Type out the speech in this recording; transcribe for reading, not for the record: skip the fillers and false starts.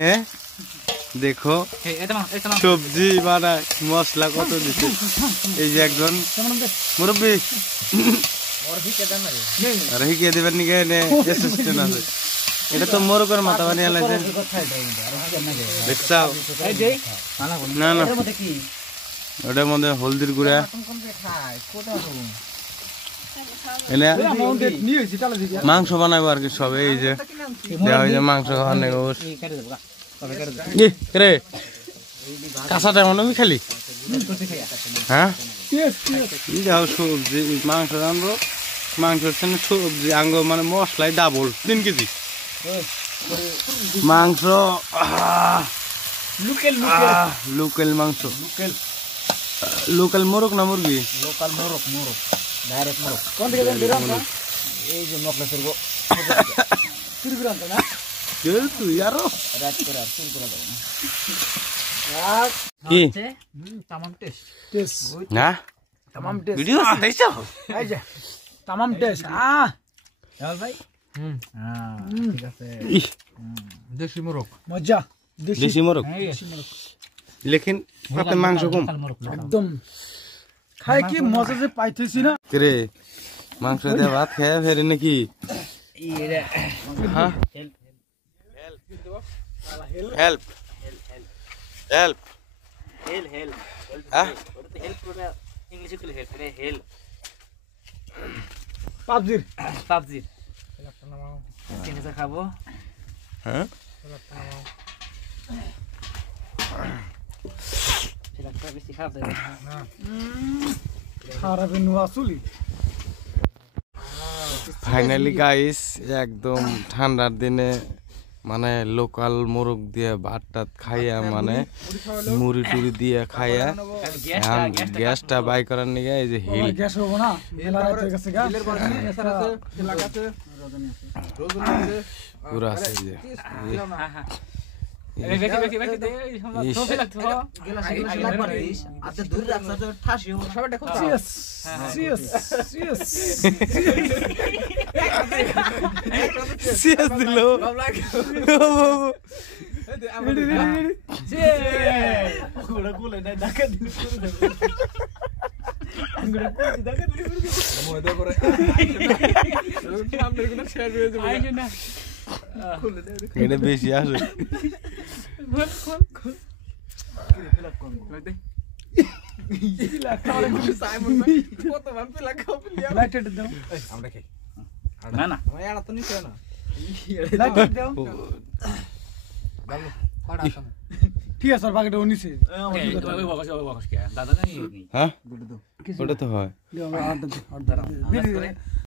হ্যাঁ দেখো সবজি বানায় মশলা কত দিচ্ছে এই যে একজন মুরব্বী আর হিকে দেবেন নি কেনে অ্যাসিস্ট্যান্ট আছে এটা তো মোরগের মাথা বানিয়ে আলাইছে দেখছাও না না ওটার মধ্যে হলদির গুঁড়া এনে মাংস বানাবো আর কি সব এই যে দেওয়া হয়েছে মাংস খাওয়ানো রে কাঁচাটা মনে হয় খালি হ্যাঁ সবজি মাংস রানবো মাংসের সঙ্গে সবজি আঙ্গ মানে মশলাই ডাবল 3 কেজি মাংস লোকাল মাংস লোকাল মোরগ না মুরগি লোকাল মোরগ ডাইরেক্ট মোরগ কোন দিকে দেন দিরাম না এই যে মকলা করব তিরবিরাম না তুই আরো রাত করে আর শুরু করে দাও কি tamam টেস্ট না tamam টেস্ট ভিডিও দেখছো এই যে tamam টেস্ট চল ভাই ঠিক আছে দেশি মোরগ মজা দেশি মোরগ लेकिन আপনি মাংস কম একদম খাই কি মজা যে পাইতেছি না রে মাংস দিয়ে ভাত খেয়ে ফেরে নাকি হ্যাঁ হেল্প হেল্প হ্যাঁ ইংলিশে কি হেল্প রে হেল্প পাবজির একটা নামাও চিনিটা খাবো হ্যাঁ সেটা বেশি খাবে না খারাপ নুয়াসুলি ফাইনালি গাইস একদম ঠান্ডার দিনে মানে লোকাল মোরগ দিয়ে ভাত টাত খাইয়া মানে মুড়ি টুড়ি দিয়ে খাইয়া গ্যাসটা বাই করার নিয়ে এই যে হিল গ্যাস হবো না পুরো আছে যে এটা বেশি আসে ঠিক আছে বাকিটা নিচে হ্যাঁ ওটা তো হয়